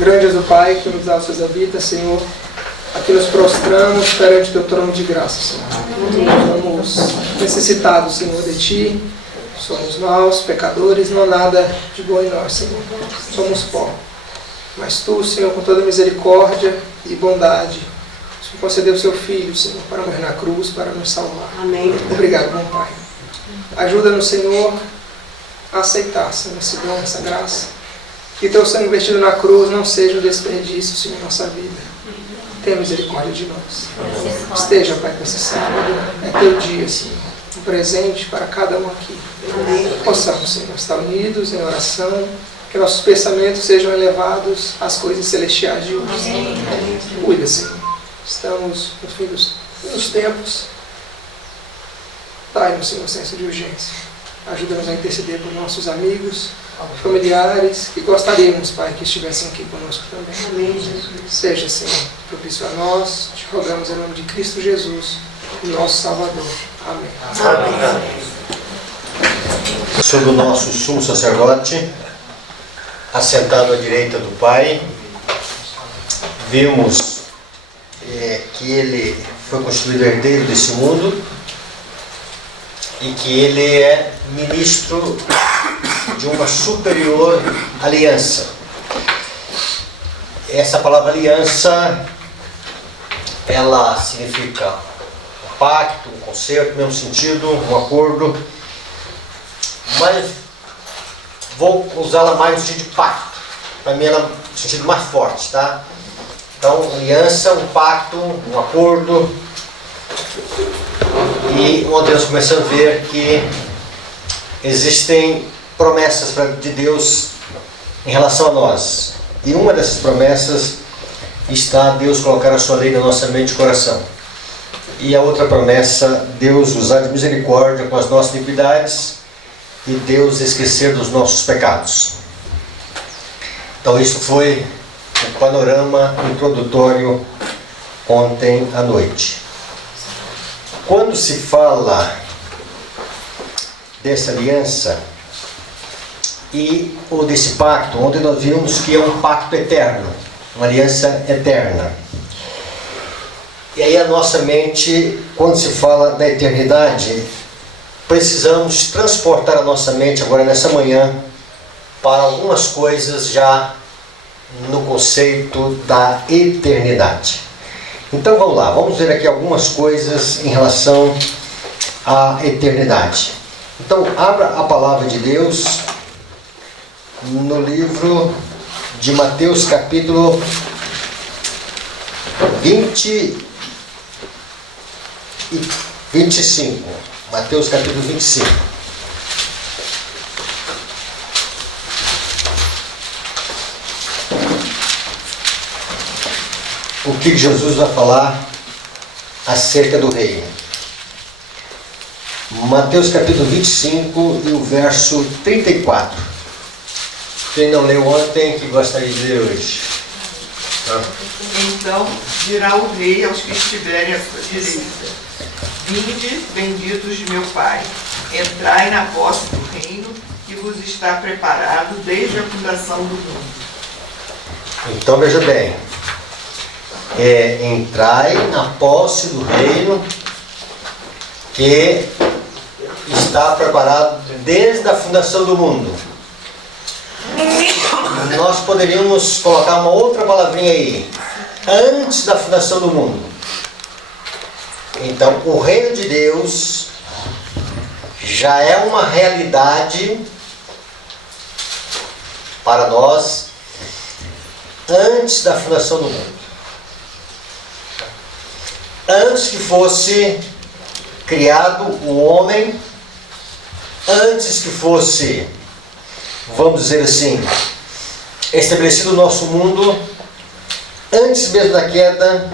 Grandioso Pai, que nos dá os seus habitas, Senhor, aqui nos prostramos perante o teu trono de graça, Senhor. Somos necessitados, Senhor, de Ti. Somos nós, pecadores, não há nada de bom em nós, Senhor. Somos pó. Mas Tu, Senhor, com toda misericórdia e bondade, Senhor, concedeu o Seu Filho, Senhor, para morrer na cruz, para nos salvar. Amém. Obrigado, bom Pai. Ajuda-nos, Senhor, a aceitar, Senhor, esse dom, essa graça. Que Teu sangue vertido na cruz não seja um desperdício, Senhor, em nossa vida. Tenha misericórdia de nós. Esteja, Pai, com esse sábado. É Teu dia, Senhor. Um presente para cada um aqui. Possamos, Senhor, estar unidos em oração. Que nossos pensamentos sejam elevados às coisas celestiais de hoje. Cuida, Senhor. Estamos no fim dos tempos. Dai-nos, Senhor, senso de urgência. Ajuda-nos a interceder por nossos amigos, familiares, que gostaríamos, Pai, que estivessem aqui conosco também. Amém, Jesus. Seja, Senhor, propício a nós. Te rogamos em nome de Cristo Jesus, o nosso Salvador. Amém. Amém. Sobre o nosso sumo sacerdote, assentado à direita do Pai, vimos que ele foi constituído herdeiro desse mundo e que ele é ministro de uma superior aliança. Essa palavra aliança, ela significa um pacto, um concerto, no mesmo sentido, um acordo, mas vou usá-la mais no sentido de pacto. Para mim ela é no sentido mais forte, tá? Então, aliança, um pacto, um acordo. E ontem nós começamos a ver que existem promessas de Deus em relação a nós. E uma dessas promessas está Deus colocar a sua lei na nossa mente e coração. E a outra promessa, Deus usar de misericórdia com as nossas iniquidades e Deus esquecer dos nossos pecados. Então isso foi o panorama introdutório ontem à noite. Quando se fala dessa aliança ou desse pacto, ontem nós vimos que é um pacto eterno, uma aliança eterna. E aí a nossa mente, quando se fala da eternidade, precisamos transportar a nossa mente agora nessa manhã para algumas coisas já no conceito da eternidade. Então vamos lá, vamos ver aqui algumas coisas em relação à eternidade. Então abra a palavra de Deus no livro de Mateus capítulo 20 e 25. Mateus capítulo 25. O que Jesus vai falar acerca do reino. Mateus capítulo 25 e o verso 34. Quem não leu ontem, que gostaria de ler hoje? Então dirá o rei aos que estiverem à sua direita: Vinde, benditos de meu Pai, entrai na posse do reino que vos está preparado desde a fundação do mundo. Então veja bem, entrai na posse do reino que está preparado desde a fundação do mundo. Nós poderíamos colocar uma outra palavrinha aí, antes da fundação do mundo. Então, o reino de Deus já é uma realidade para nós antes da fundação do mundo. Antes que fosse criado o homem, antes que fosse, vamos dizer assim, estabelecido o nosso mundo, antes mesmo da queda,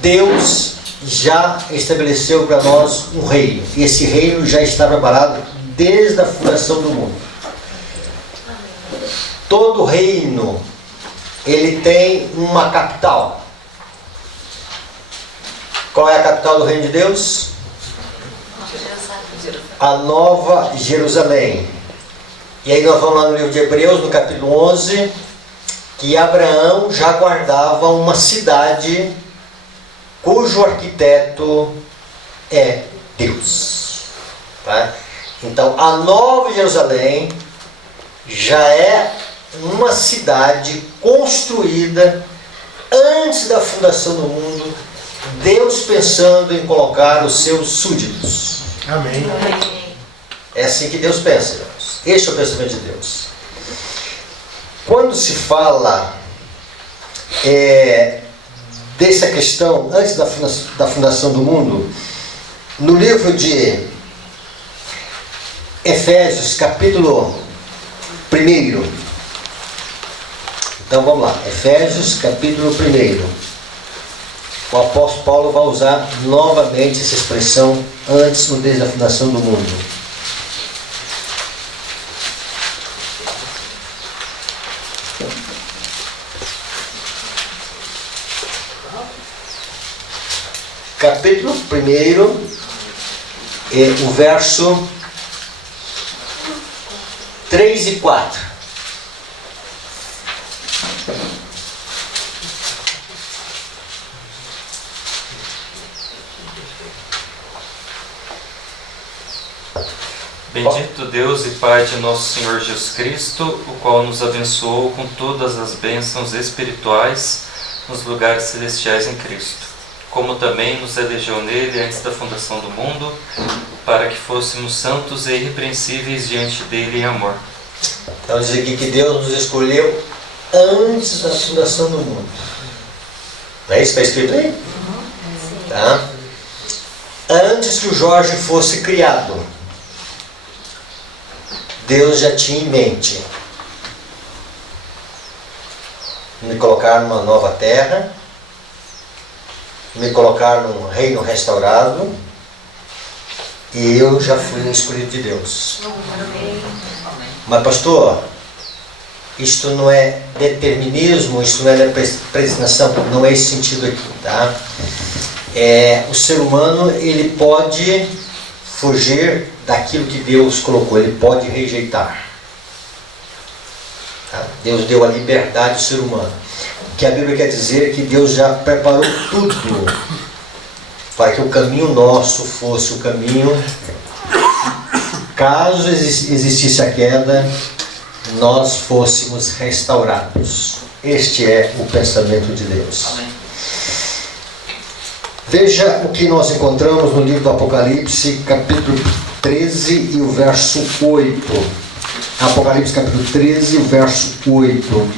Deus já estabeleceu para nós um reino. E esse reino já está preparado desde a fundação do mundo. Todo reino, ele tem uma capital. Qual é a capital do reino de Deus? A Nova Jerusalém. E aí nós vamos lá no livro de Hebreus, no capítulo 11, que Abraão já guardava uma cidade cujo arquiteto é Deus. Tá? Então, a Nova Jerusalém já é uma cidade construída antes da fundação do mundo, Deus pensando em colocar os seus súditos. Amém. É assim que Deus pensa, irmãos. Este é o pensamento de Deus. Quando se fala dessa questão antes da fundação do mundo, no livro de Efésios, capítulo 1. Então vamos lá, Efésios, capítulo 1. O apóstolo Paulo vai usar novamente essa expressão antes, desde a fundação do mundo. Capítulo 1, o verso 3 e 4. Bendito Deus e Pai de nosso Senhor Jesus Cristo, o qual nos abençoou com todas as bênçãos espirituais nos lugares celestiais em Cristo, como também nos elegeu nele antes da fundação do mundo, para que fôssemos santos e irrepreensíveis diante dele em amor. Então diz aqui que Deus nos escolheu antes da fundação do mundo. Não é isso que está escrito aí? Tá? Antes que o Jorge fosse criado, Deus já tinha em mente me colocar numa nova terra, me colocar num reino restaurado, e eu já fui um escolhido de Deus. Mas pastor, isto não é determinismo, isto não é predestinação, não é esse sentido aqui, tá? O ser humano, ele pode fugir daquilo que Deus colocou, ele pode rejeitar. Tá? Deus deu a liberdade ao ser humano. O que a Bíblia quer dizer é que Deus já preparou tudo para que o caminho nosso fosse o caminho, caso existisse a queda, nós fôssemos restaurados. Este é o pensamento de Deus. Amém. Veja o que nós encontramos no livro do Apocalipse, capítulo 13 e o verso 8. Apocalipse, capítulo 13 e o verso 8.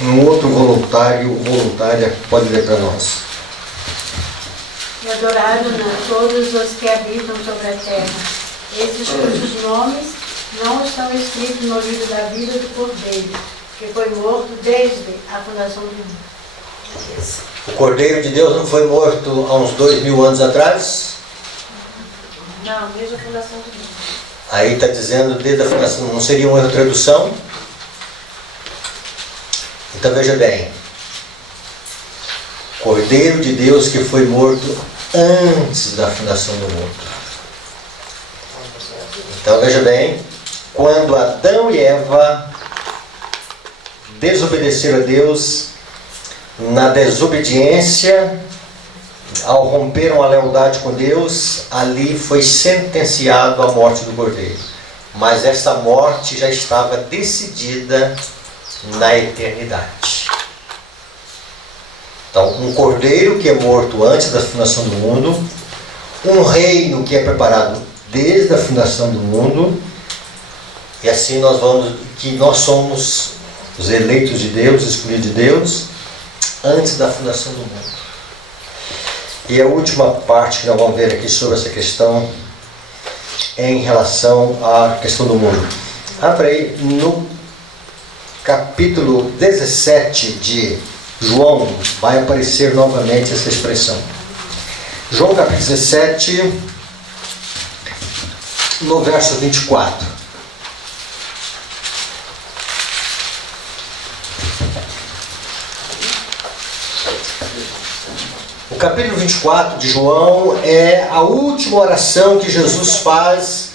Um outro voluntária, pode ler para nós. E adoraram todos os que habitam sobre a terra, esses cujos nomes não estão escritos no livro da vida do Cordeiro, que foi morto desde a fundação do mundo. O Cordeiro de Deus não foi morto há uns 2000 anos atrás? Não, desde a fundação do mundo. Aí está dizendo desde a fundação, não seria uma erro de tradução? Então veja bem, Cordeiro de Deus que foi morto antes da fundação do mundo. Então veja bem, quando Adão e Eva desobedeceram a Deus, na desobediência, ao romperam a lealdade com Deus, ali foi sentenciado à morte do Cordeiro. Mas essa morte já estava decidida na eternidade. Então, um Cordeiro que é morto antes da fundação do mundo, um reino que é preparado desde a fundação do mundo, e assim nós somos os eleitos de Deus, escolhidos de Deus, antes da fundação do mundo. E a última parte que nós vamos ver aqui sobre essa questão é em relação à questão do mundo. Abra aí no capítulo 17 de João, vai aparecer novamente essa expressão. João capítulo 17, no verso 24. O capítulo 24 de João é a última oração que Jesus faz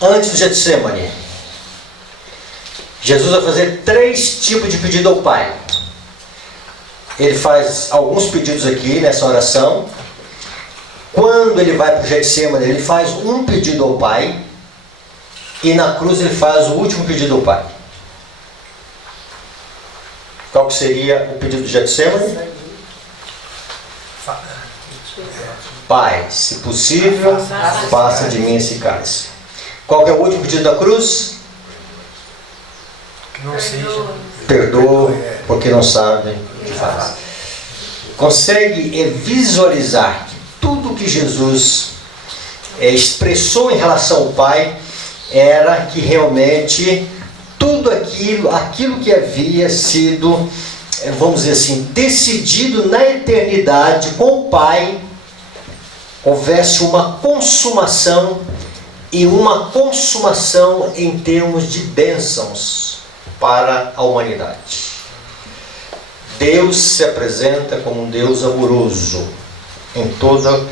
antes do Getsemane. Jesus vai fazer 3 tipos de pedido ao Pai. Ele faz alguns pedidos aqui nessa oração. Quando ele vai para o Getsemane, ele faz um pedido ao Pai. E na cruz ele faz o último pedido ao Pai. Qual que seria o pedido de Getsemane? Pai, se possível, passa de mim esse cálice. Qual que é o último pedido da cruz? Que não seja. Perdoa, porque não sabem o que faz. Consegue visualizar que tudo que Jesus expressou em relação ao Pai era que realmente tudo aquilo que havia sido, vamos dizer assim, decidido na eternidade com o Pai, houvesse uma consumação, e uma consumação em termos de bênçãos para a humanidade. Deus se apresenta como um Deus amoroso em toda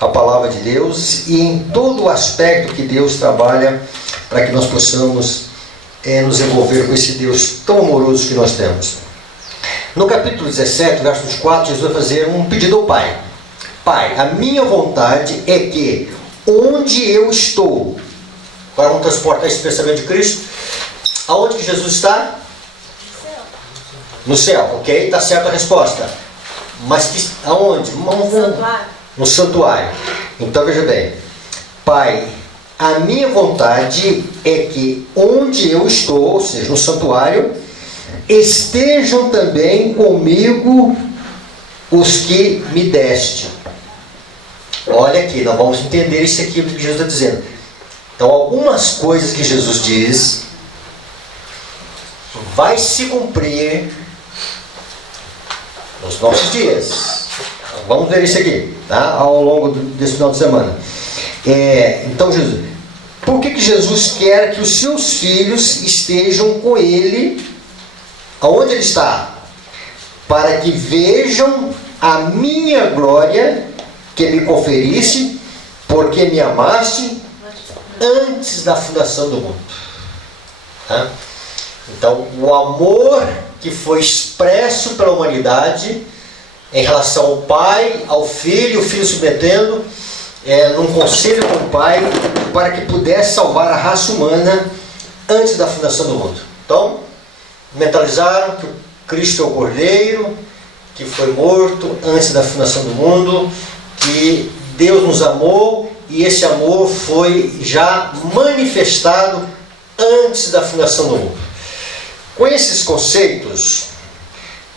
a palavra de Deus e em todo o aspecto que Deus trabalha para que nós possamos nos envolver com esse Deus tão amoroso que nós temos. No capítulo 17, verso 24, Jesus vai fazer um pedido ao Pai. Pai, a minha vontade é que onde eu estou, agora vamos transportar esse pensamento de Cristo, aonde que Jesus está? No céu, ok? Está certa a resposta. Mas aonde? No santuário. Então veja bem. Pai, a minha vontade é que onde eu estou, ou seja, no santuário, estejam também comigo os que me deste. Olha aqui, nós vamos entender isso aqui que Jesus está dizendo. Então, algumas coisas que Jesus diz vai se cumprir nos nossos dias. Vamos ver isso aqui, tá? Ao longo desse final de semana. Então, Jesus, por que Jesus quer que os seus filhos estejam com Ele, aonde Ele está? Para que vejam a minha glória que me conferisse, porque me amaste antes da fundação do mundo. Tá? Então, o amor que foi expresso pela humanidade em relação ao Pai, ao Filho, o Filho submetendo num conselho com o Pai para que pudesse salvar a raça humana antes da fundação do mundo. Então, mentalizaram que o Cristo é o Cordeiro que foi morto antes da fundação do mundo, que Deus nos amou e esse amor foi já manifestado antes da fundação do mundo. Com esses conceitos,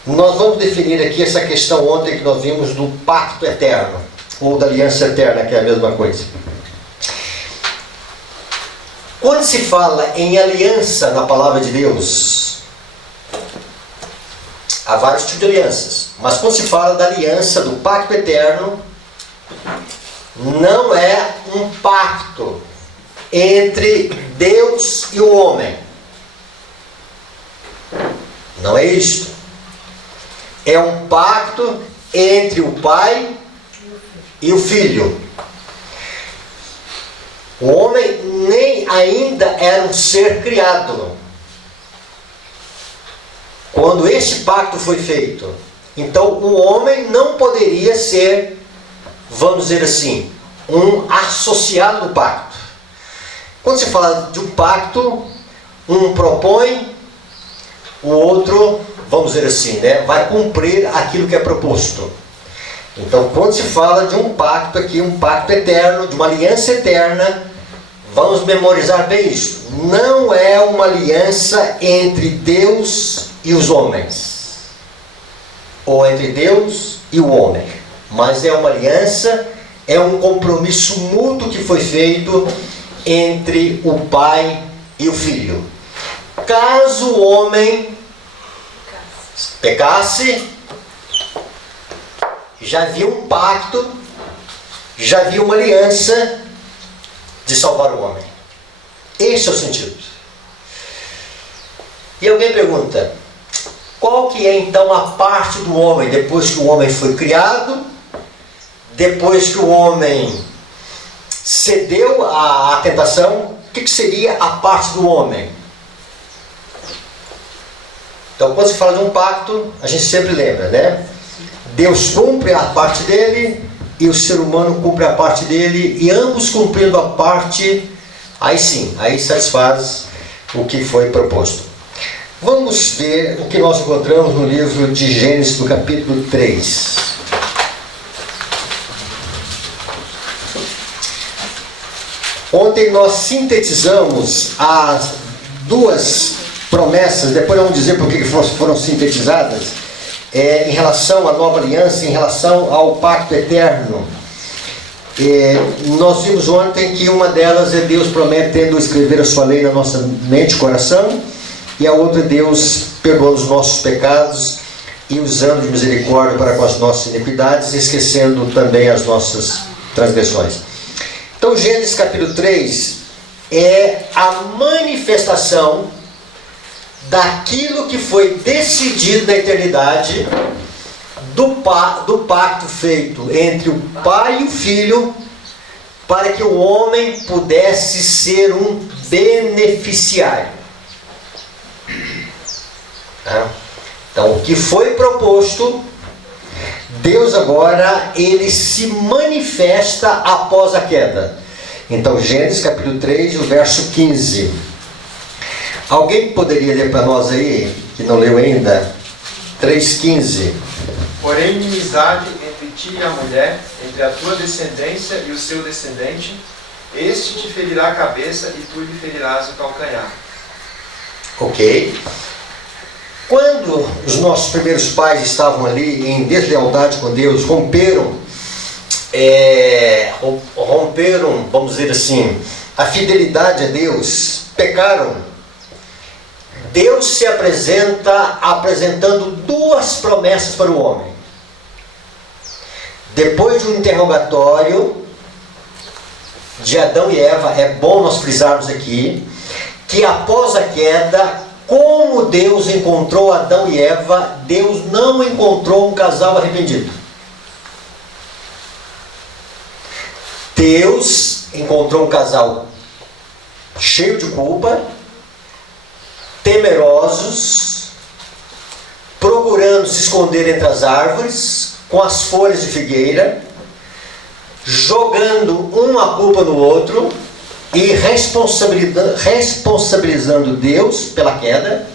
nós vamos definir aqui essa questão ontem que nós vimos do pacto eterno, ou da aliança eterna, que é a mesma coisa. Quando se fala em aliança na palavra de Deus, há vários tipos de alianças, mas quando se fala da aliança do pacto eterno, não é um pacto entre Deus e o homem. Não é isto. É um pacto entre o Pai e o Filho. O homem nem ainda era um ser criado quando este pacto foi feito. Então o homem não poderia ser, vamos dizer assim, um associado do pacto. Quando se fala de um pacto, um propõe, o outro, vamos dizer assim, vai cumprir aquilo que é proposto. Então, quando se fala de um pacto aqui, um pacto eterno, de uma aliança eterna, vamos memorizar bem isso. Não é uma aliança entre Deus e os homens, ou entre Deus e o homem, mas é uma aliança, é um compromisso mútuo que foi feito entre o Pai e o Filho. Caso o homem pecasse, já havia um pacto, já havia uma aliança de salvar o homem. Esse é o sentido. E alguém pergunta, qual que é então a parte do homem depois que o homem foi criado, depois que o homem cedeu à tentação? O que seria a parte do homem? Então, quando se fala de um pacto, a gente sempre lembra, né? Deus cumpre a parte dele e o ser humano cumpre a parte dele, e ambos cumprindo a parte, aí sim, aí satisfaz o que foi proposto. Vamos ver o que nós encontramos no livro de Gênesis, no capítulo 3. Ontem nós sintetizamos as duas promessas, depois vamos dizer por que foram sintetizadas, em relação à nova aliança, em relação ao pacto eterno. Nós vimos ontem que uma delas é Deus prometendo escrever a sua lei na nossa mente e coração, e a outra é Deus perdoando os nossos pecados e usando de misericórdia para com as nossas iniquidades, esquecendo também as nossas transgressões. Então, Gênesis capítulo 3 é a manifestação daquilo que foi decidido na eternidade, do pacto feito entre o Pai e o Filho, para que o homem pudesse ser um beneficiário. Então, o que foi proposto, Deus agora, ele se manifesta após a queda. Então, Gênesis capítulo 3, o verso 15. Alguém poderia ler para nós aí, que não leu ainda? 3,15. Porém, inimizade entre ti e a mulher, entre a tua descendência e o seu descendente, este te ferirá a cabeça e tu lhe ferirás o calcanhar. Ok. Quando os nossos primeiros pais estavam ali em deslealdade com Deus, romperam, vamos dizer assim, a fidelidade a Deus, pecaram, Deus se apresenta apresentando duas promessas para o homem. Depois de um interrogatório de Adão e Eva, é bom nós frisarmos aqui, que após a queda, como Deus encontrou Adão e Eva, Deus não encontrou um casal arrependido. Deus encontrou um casal cheio de culpa, temerosos, procurando se esconder entre as árvores, com as folhas de figueira, jogando um a culpa no outro e responsabilizando Deus pela queda.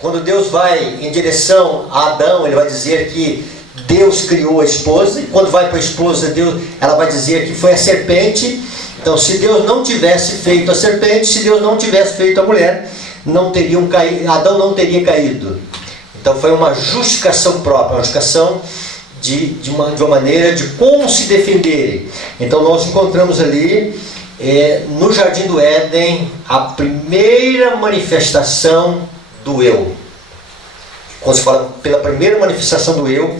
Quando Deus vai em direção a Adão, ele vai dizer que Deus criou a esposa, e quando vai para a esposa, ela vai dizer que foi a serpente. Então, se Deus não tivesse feito a serpente, se Deus não tivesse feito a mulher, Adão não teria caído. Então foi uma justificação própria, uma justificação de uma maneira de como se defenderem. Então nós encontramos ali no Jardim do Éden a primeira manifestação do eu. Quando se fala pela primeira manifestação do eu,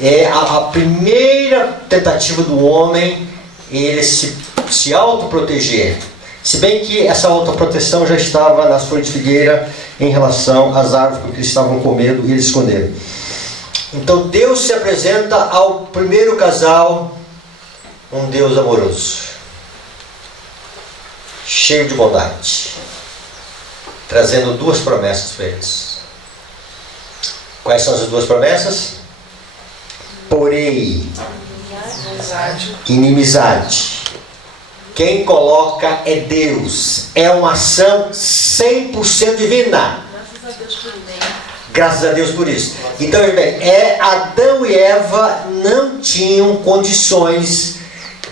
é a primeira tentativa do homem ele se autoproteger. Se bem que essa autoproteção já estava nas folhas de figueira em relação às árvores que eles estavam comendo e eles esconderam. Então Deus se apresenta ao primeiro casal, um Deus amoroso, cheio de bondade, trazendo duas promessas para eles. Quais são as duas promessas? Porém, inimizade. Quem coloca é Deus. É uma ação 100% divina. Graças a Deus por isso. Então, bem, Adão e Eva não tinham condições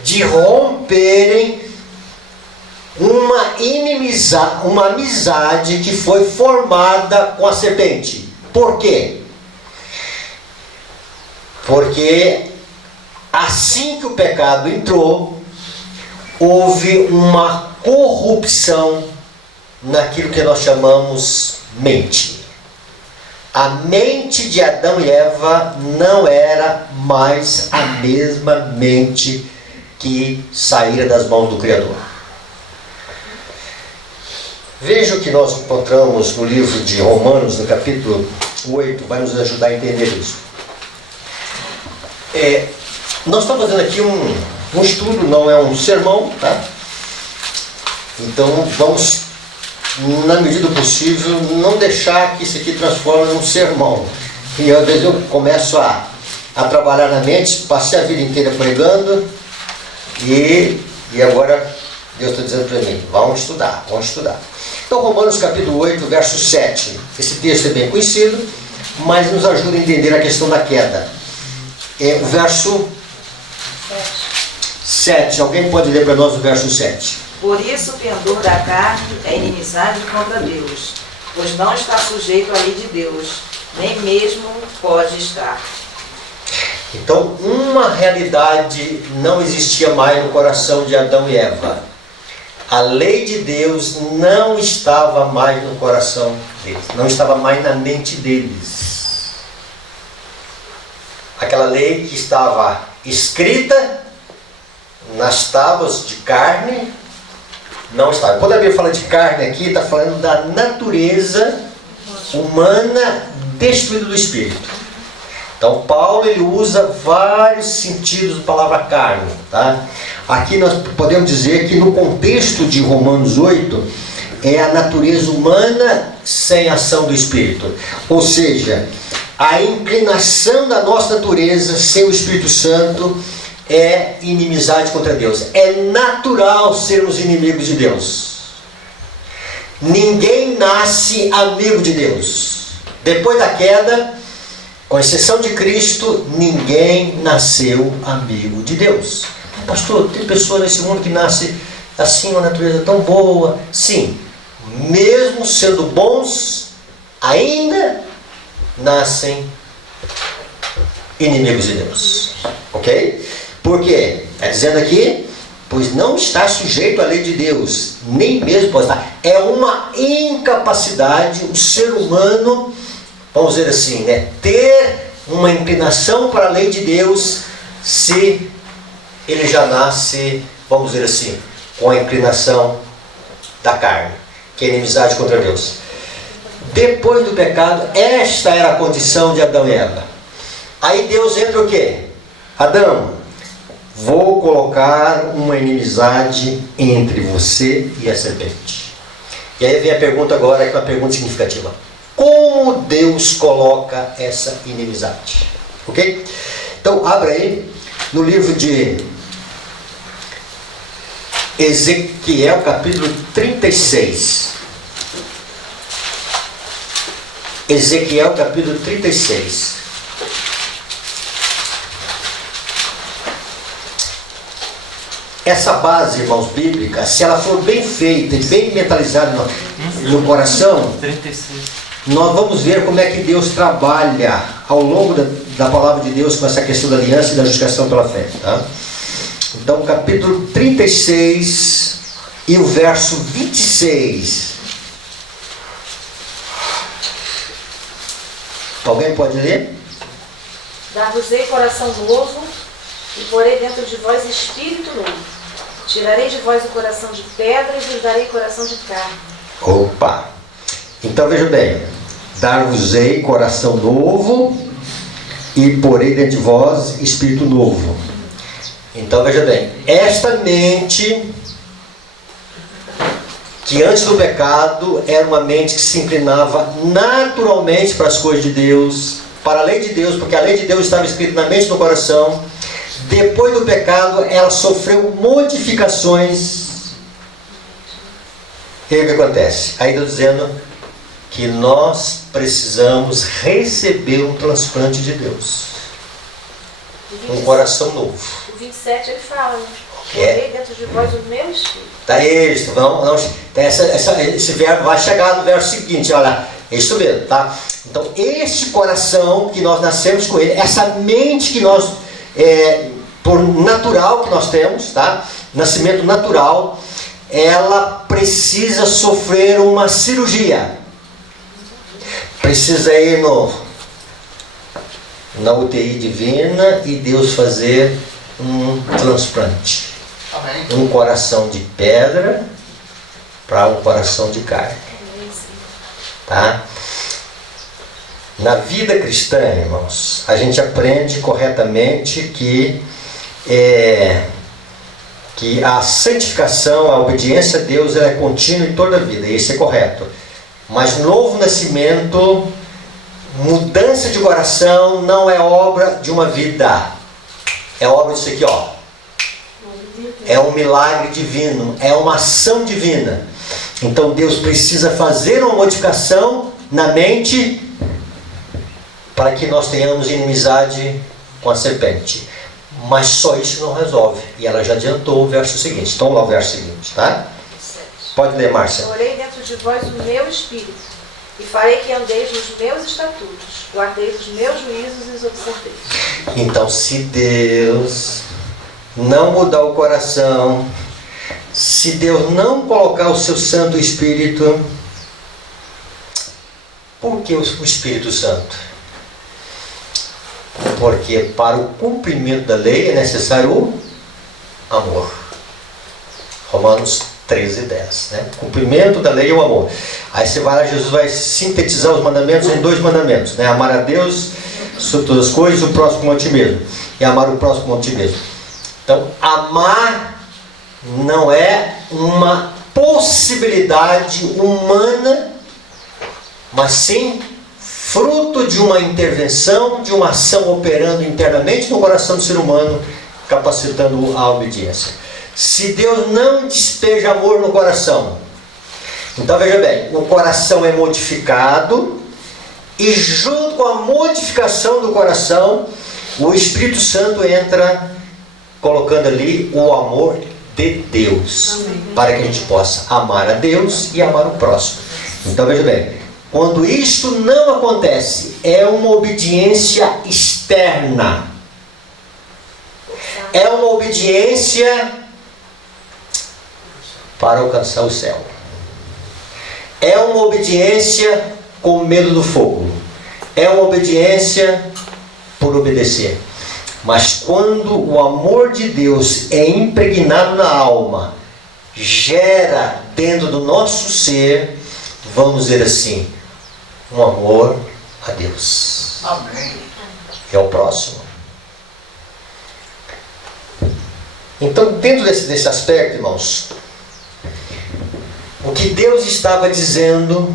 de romperem uma amizade que foi formada com a serpente. Por quê? Porque assim que o pecado entrou, houve uma corrupção naquilo que nós chamamos mente. A mente de Adão e Eva não era mais a mesma mente que saíra das mãos do Criador. Veja o que nós encontramos no livro de Romanos, no capítulo 8, vai nos ajudar a entender isso. Nós estamos fazendo aqui um estudo, não é um sermão, tá? Então vamos na medida do possível, não deixar que isso aqui transforme num sermão. E às vezes eu começo a trabalhar na mente, passei a vida inteira pregando e agora Deus está dizendo para mim, vamos estudar. Então Romanos capítulo 8, verso 7. Esse texto é bem conhecido, mas nos ajuda a entender a questão da queda. O verso 7. Alguém pode ler para nós o verso 7? Por isso o pendor da carne é inimizade contra Deus, pois não está sujeito à lei de Deus, nem mesmo pode estar. Então, uma realidade não existia mais no coração de Adão e Eva. A lei de Deus não estava mais no coração deles, não estava mais na mente deles. Aquela lei que estava escrita nas tábuas de carne, não estava. Quando a Bíblia fala de carne aqui, está falando da natureza humana destruída do Espírito. Então Paulo ele usa vários sentidos da palavra carne, tá? Aqui nós podemos dizer que no contexto de Romanos 8 é a natureza humana sem ação do Espírito. Ou seja, a inclinação da nossa natureza sem o Espírito Santo é inimizade contra Deus. É natural sermos inimigos de Deus. Ninguém nasce amigo de Deus. Depois da queda, com exceção de Cristo, ninguém nasceu amigo de Deus. Pastor, tem pessoas nesse mundo que nascem assim, uma natureza tão boa. Sim, mesmo sendo bons, ainda nascem inimigos de Deus. Ok? Por quê? Está dizendo aqui, pois não está sujeito à lei de Deus, nem mesmo pode estar. É uma incapacidade, o ser humano, vamos dizer assim, né, ter uma inclinação para a lei de Deus, se ele já nasce, vamos dizer assim, com a inclinação da carne, que é inimizade contra Deus. Depois do pecado, esta era a condição de Adão e Eva. Aí Deus entra o quê? Adão, vou colocar uma inimizade entre você e a serpente. E aí vem a pergunta agora, que é uma pergunta significativa. Como Deus coloca essa inimizade? Ok? Então, abra aí no livro de Ezequiel, capítulo 36. Ezequiel, capítulo 36. Essa base, irmãos, bíblica, se ela for bem feita e bem mentalizada no coração, 36. Nós vamos ver como é que Deus trabalha ao longo da palavra de Deus com essa questão da aliança e da justificação pela fé. Tá? Então, capítulo 36 e o verso 26. Alguém pode ler? Dar-vos-ei coração novo, e porei dentro de vós espírito novo. Tirarei de vós o coração de pedra e vos darei coração de carne. Opa! Então veja bem, dar-vos-ei coração novo e porei dentro de vós espírito novo. Então veja bem, esta mente que antes do pecado era uma mente que se inclinava naturalmente para as coisas de Deus, para a lei de Deus, porque a lei de Deus estava escrita na mente e no coração. Depois do pecado ela sofreu modificações. E aí o que acontece? Aí Deus dizendo que nós precisamos receber um transplante de Deus, um coração novo. O 27 ele fala, né? Que é? Porei dentro de vós o meu espírito. Tá isso, vamos, esse verbo vai chegar no verso seguinte, olha, é isso mesmo, tá? Então, esse coração que nós nascemos com ele, essa mente que nós, por natural que nós temos, tá? Nascimento natural, ela precisa sofrer uma cirurgia. Precisa ir na UTI divina e Deus fazer um transplante. Amém. Um coração de pedra para um coração de carne. Tá? Na vida cristã, irmãos, a gente aprende corretamente que que a santificação, a obediência a Deus, ela é contínua em toda a vida, e isso é correto. Mas novo nascimento, mudança de coração, não é obra de uma vida. É obra disso aqui, ó. É um milagre divino, é uma ação divina. Então Deus precisa fazer uma modificação na mente para que nós tenhamos inimizade com a serpente. Mas só isso não resolve. E ela já adiantou o verso seguinte. Então lá o verso seguinte, tá? Pode ler, Márcia. Porei dentro de vós o meu espírito, e farei que andeis nos meus estatutos, guardeis os meus juízos e os observeis. Então, se Deus não mudar o coração, se Deus não colocar o seu Santo Espírito, por que o Espírito Santo? Porque para o cumprimento da lei é necessário o amor. Romanos 13:10, né? O cumprimento da lei é o amor. Aí você vai lá, Jesus vai sintetizar os mandamentos em 2 mandamentos, né? Amar a Deus sobre todas as coisas, o próximo como a ti mesmo. E amar o próximo como a ti mesmo. Então, amar não é uma possibilidade humana, mas sim fruto de uma intervenção, de uma ação operando internamente no coração do ser humano, capacitando a obediência. Se Deus não despeja amor no coração, então veja bem, o coração é modificado, e junto com a modificação do coração, o Espírito Santo entra colocando ali o amor de Deus. Amém. Para que a gente possa amar a Deus e amar o próximo. Então veja bem, quando isto não acontece, é uma obediência externa. É uma obediência para alcançar o céu. É uma obediência com medo do fogo. É uma obediência por obedecer. Mas quando o amor de Deus é impregnado na alma, gera dentro do nosso ser, vamos dizer assim, um amor a Deus. Amém. É o próximo. Então, dentro desse aspecto, irmãos, o que Deus estava dizendo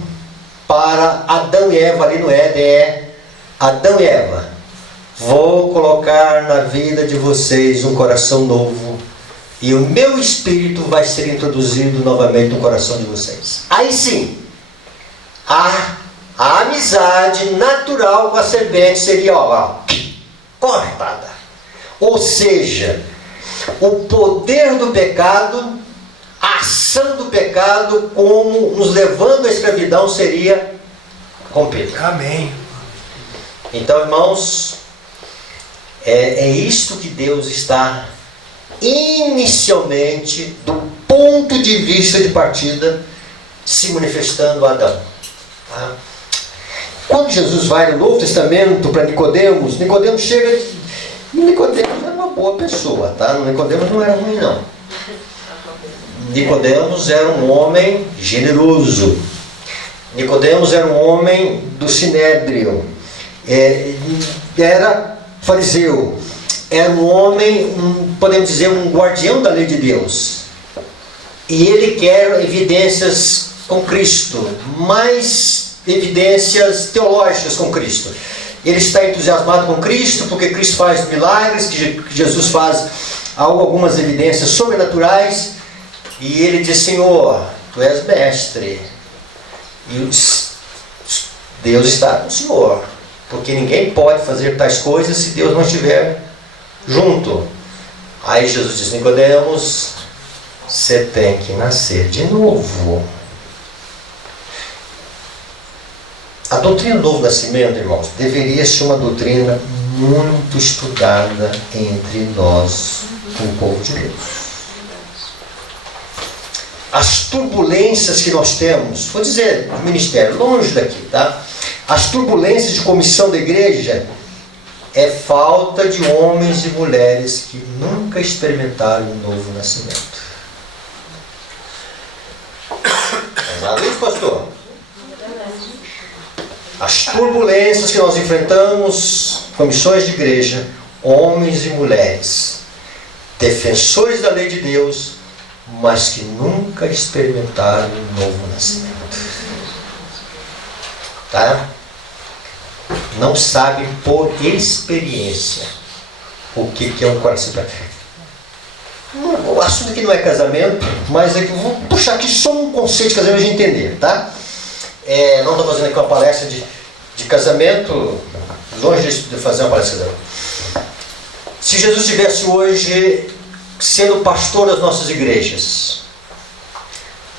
para Adão e Eva ali no Éden é: Adão e Eva, vou colocar na vida de vocês um coração novo, e o meu espírito vai ser introduzido novamente no coração de vocês. Aí sim, a amizade natural com a serpente seria cortada. Ou seja, o poder do pecado, a ação do pecado, como nos levando à escravidão, seria cumprida. Amém. Então, irmãos, é isto que Deus está inicialmente, do ponto de vista de partida, se manifestando a Adão. Tá? Quando Jesus vai no Novo Testamento para Nicodemos, Nicodemos chega. Nicodemos era uma boa pessoa, tá? Nicodemos não era ruim, não. Nicodemos era um homem generoso. Nicodemos era um homem do Sinédrio. Era fariseu. Era um homem, podemos dizer, um guardião da lei de Deus. E ele quer evidências com Cristo, mais evidências teológicas com Cristo. Ele está entusiasmado com Cristo, porque Cristo faz milagres, que Jesus faz algumas evidências sobrenaturais. E ele diz: Senhor, Tu és mestre. E Deus está com o Senhor, porque ninguém pode fazer tais coisas se Deus não estiver junto. Aí Jesus diz: Nicodemos, você tem que nascer de novo. A doutrina do novo nascimento, irmãos, deveria ser uma doutrina muito estudada entre nós, o povo de Deus. As turbulências que nós temos, vou dizer, do ministério, longe daqui, tá? As turbulências de comissão da igreja é falta de homens e mulheres que nunca experimentaram um novo nascimento. Exato isso, pastor? As turbulências que nós enfrentamos, comissões de igreja, homens e mulheres, defensores da lei de Deus, mas que nunca experimentaram um novo nascimento. Tá? Não sabem por experiência o que é um coração perfeito. O assunto aqui não é casamento, mas é que eu vou puxar aqui só um conceito de casamento para a gente entender, tá? Não estou fazendo aqui uma palestra de casamento, longe de fazer uma palestra de casamento. Se Jesus estivesse hoje sendo pastor das nossas igrejas,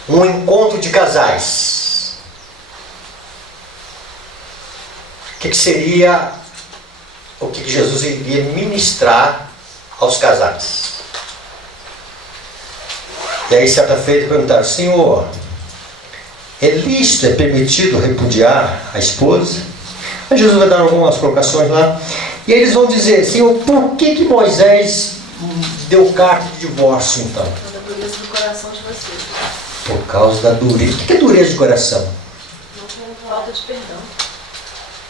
um encontro de casais, o que seria o que Jesus iria ministrar aos casais? E aí certa feita perguntaram: Senhor, é lícito, é permitido repudiar a esposa? Aí Jesus vai dar algumas colocações lá. E aí eles vão dizer: Senhor, por que Moisés deu carta de divórcio então? Por causa da dureza do coração de vocês. Por causa da dureza. O que é dureza de coração? Não falta de perdão.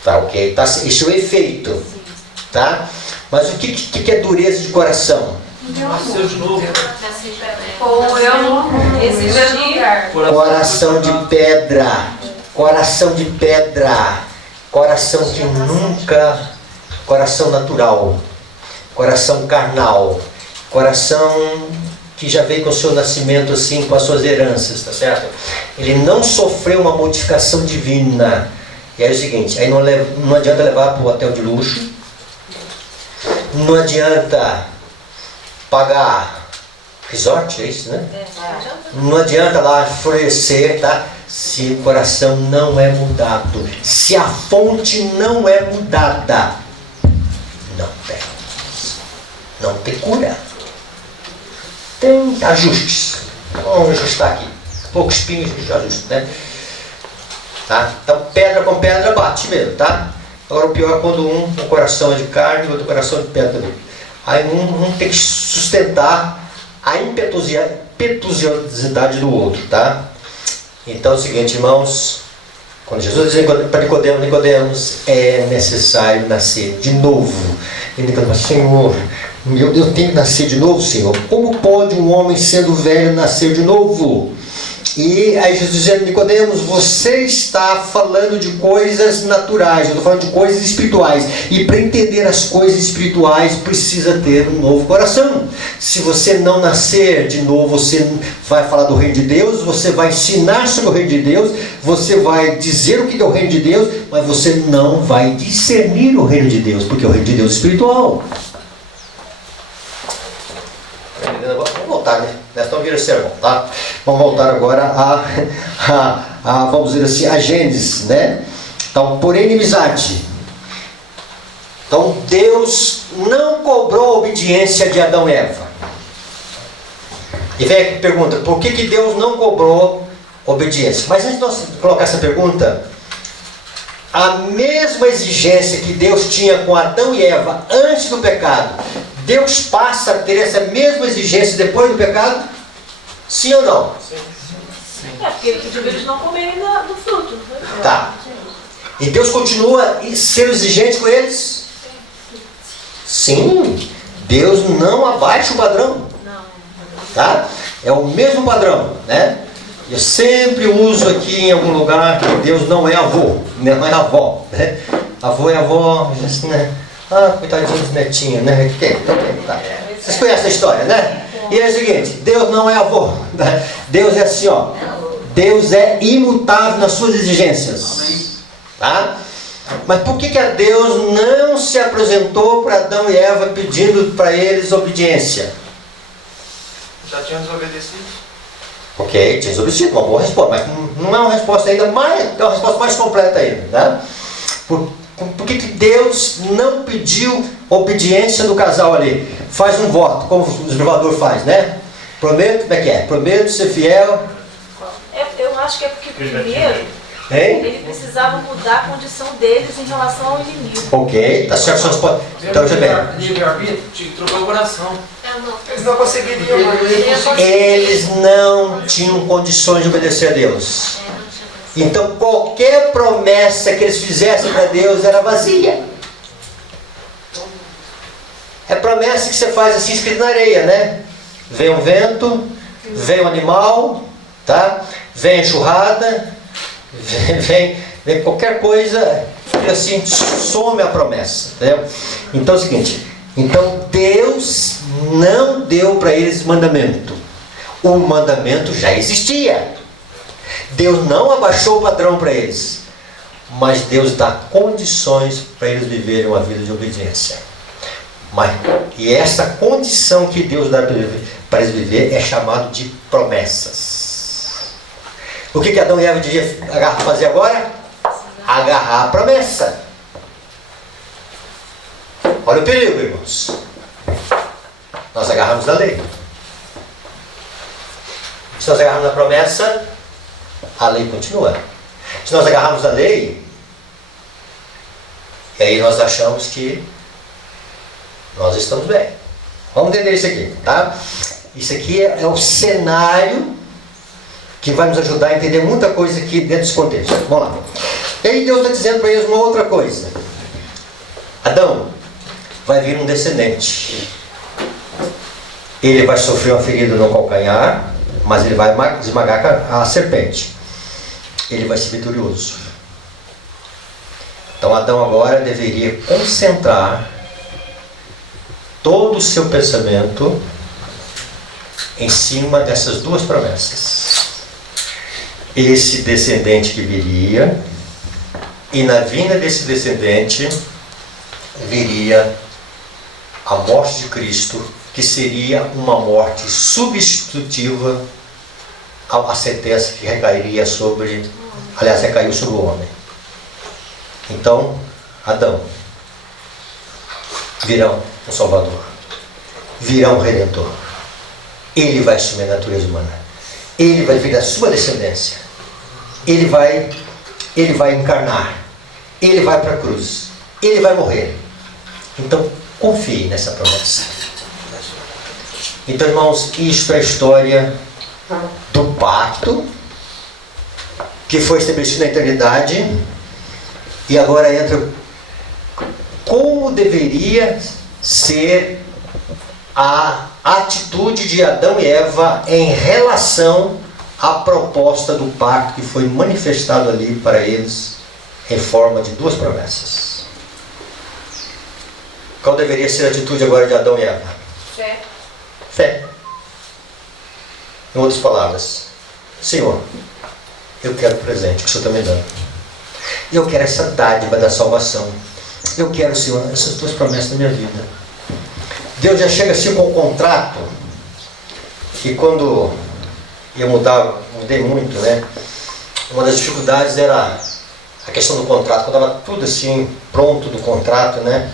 Tá, ok. Tá, isso é o efeito. Tá? Mas o que é dureza de coração? Nasceu de novo. Ou eu não existir. Coração de pedra. Coração de pedra. Coração que nunca. Coração natural. Coração carnal. Coração que já veio com o seu nascimento assim, com as suas heranças, tá certo? Ele não sofreu uma modificação divina. E aí é o seguinte, aí não adianta levar para o hotel de luxo, não adianta pagar resort, é isso, né? Não adianta lá florescer, tá? Se o coração não é mudado, se a fonte não é mudada, não tem cura. Tem ajustes. Vamos ajustar aqui. Poucos pinhos de ajuste, né? Tá? Então pedra com pedra bate mesmo, tá? Agora o pior é quando o coração é de carne e o outro coração é de pedra também. Aí um tem que sustentar a impetuosidade do outro, tá? Então é o seguinte, irmãos, quando Jesus diz para Nicodemos, é necessário nascer de novo. E Nicodemos fala: Senhor, meu Deus, tem que nascer de novo, Senhor. Como pode um homem sendo velho nascer de novo? E aí Jesus dizendo: Nicodemos, você está falando de coisas naturais, eu estou falando de coisas espirituais. E para entender as coisas espirituais precisa ter um novo coração. Se você não nascer de novo, você vai falar do reino de Deus, você vai ensinar sobre o reino de Deus, você vai dizer o que é o reino de Deus, mas você não vai discernir o reino de Deus, porque o reino de Deus é espiritual. Vamos voltar, né? Nós estamos virando sermão, tá? Vamos voltar agora vamos dizer assim, a Gênesis, né? Então, por inimizade. Então, Deus não cobrou a obediência de Adão e Eva. E vem aqui a pergunta: por que Deus não cobrou obediência? Mas antes de nós colocar essa pergunta, a mesma exigência que Deus tinha com Adão e Eva antes do pecado, Deus passa a ter essa mesma exigência depois do pecado? Sim ou não? Sim. É porque ele pediu eles não comerem do fruto. Tá. E Deus continua sendo exigente com eles? Sim. Deus não abaixa o padrão. Tá? É o mesmo padrão, né? Eu sempre uso aqui em algum lugar que Deus não é avô, não é avó, né? Avô é avó, né? Ah, coitadinho dos netinhos, né? Tá. Vocês conhecem a história, né? E é o seguinte: Deus não é avô, né? Deus é assim, ó. Deus é imutável nas suas exigências, tá? Mas por que a Deus não se apresentou para Adão e Eva pedindo para eles obediência? Já tinham desobedecido. Ok, tinha desobedecido, uma boa resposta, mas não é uma resposta ainda mais, é uma resposta mais completa ainda, tá? Por que Deus não pediu obediência do casal ali? Faz um voto, como o desbravador faz, né? Prometo, como é que é? Prometo ser fiel. Eu acho que é porque primeiro ele precisava mudar a condição deles em relação ao inimigo. Ok, tá certo, só resposta. Então, já bem. Livre-arbítrio, tinha que trocar o coração. Eles não conseguiriam. Eles não tinham condições de obedecer a Deus. Então qualquer promessa que eles fizessem para Deus era vazia. É promessa que você faz assim, escrito na areia, né? Vem um vento, vem um animal, tá? Vem enxurrada, vem qualquer coisa, e assim some a promessa, entendeu? Então é o seguinte, então Deus não deu para eles mandamento. O mandamento já existia. Deus não abaixou o padrão para eles, mas Deus dá condições para eles viverem uma vida de obediência. E essa condição que Deus dá para eles viver é chamado de promessas. O que Adão e Eva deviam fazer agora? Agarrar a promessa. Olha o perigo, irmãos. Nós agarramos na lei. Se nós agarrarmos na promessa, a lei continua. Se nós agarrarmos na lei, e aí nós achamos que nós estamos bem. Vamos entender isso aqui, tá? Isso aqui é o cenário que vai nos ajudar a entender muita coisa aqui dentro desse contexto. Vamos lá. E aí Deus está dizendo para eles uma outra coisa. Adão, vai vir um descendente. Ele vai sofrer uma ferida no calcanhar, mas ele vai esmagar a serpente. Ele vai ser vitorioso. Então Adão agora deveria concentrar todo o seu pensamento em cima dessas duas promessas. Esse descendente que viria, e na vinda desse descendente viria a morte de Cristo, que seria uma morte substitutiva à sentença que recairia sobre, aliás, recaiu sobre o homem. Então, Adão, virá um Salvador, virá um Redentor. Ele vai assumir a natureza humana. Ele vai vir da sua descendência. Ele vai encarnar. Ele vai para a cruz. Ele vai morrer. Então, confie nessa promessa. Então, irmãos, isto é a história do pacto que foi estabelecido na eternidade, e agora entra como deveria ser a atitude de Adão e Eva em relação à proposta do pacto que foi manifestado ali para eles em forma de duas promessas. Qual deveria ser a atitude agora de Adão e Eva? Fé. Fé. Em outras palavras, Senhor, eu quero o presente que o Senhor está me dando. Eu quero essa dádiva da salvação. Eu quero, Senhor, essas duas promessas na minha vida. Deus já chega assim com o contrato, que quando eu mudei muito, né? Uma das dificuldades era a questão do contrato, quando estava tudo assim pronto do contrato, né?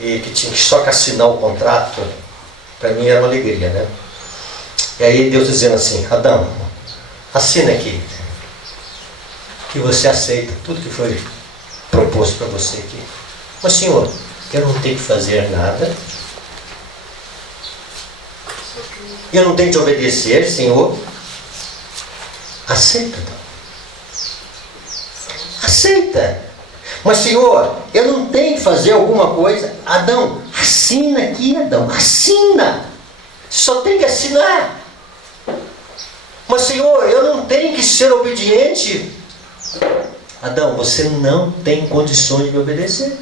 E que tinha só que assinar o contrato, para mim era uma alegria, né? E aí Deus dizendo assim, Adão, assina aqui, que você aceita tudo que foi proposto para você aqui. Mas Senhor, eu não tenho que fazer nada. Eu não tenho que te obedecer, Senhor. Aceita, Adão. Aceita. Mas Senhor, eu não tenho que fazer alguma coisa. Adão, assina aqui, Adão. Assina. Só tem que assinar. Mas Senhor, eu não tenho que ser obediente. Adão, você não tem condições de me obedecer.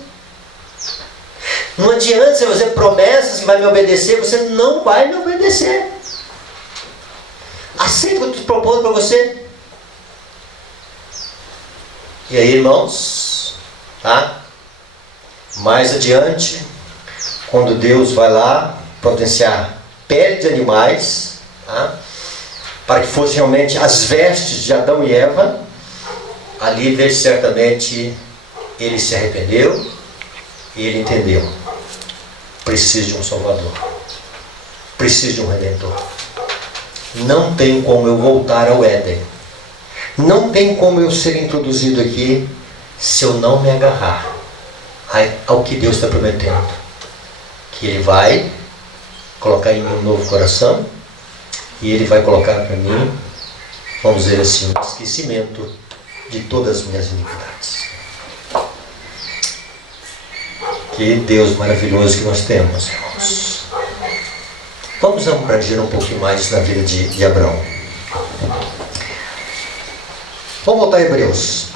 Não adianta você fazer promessas que vai me obedecer, você não vai me obedecer. Aceita o que eu estou propondo para você. E aí, irmãos, tá? Mais adiante, quando Deus vai lá providenciar pele de animais, tá? Para que fossem realmente as vestes de Adão e Eva, ali vejo certamente ele se arrependeu e ele entendeu. Preciso de um Salvador. Preciso de um Redentor. Não tem como eu voltar ao Éden. Não tem como eu ser introduzido aqui se eu não me agarrar ao que Deus está prometendo. Que Ele vai colocar em mim um novo coração e Ele vai colocar para mim, vamos dizer assim, um esquecimento de todas as minhas iniquidades. Que Deus maravilhoso que nós temos, irmãos. Vamos abranger um pouquinho mais na vida de Abraão. Vamos voltar a Hebreus.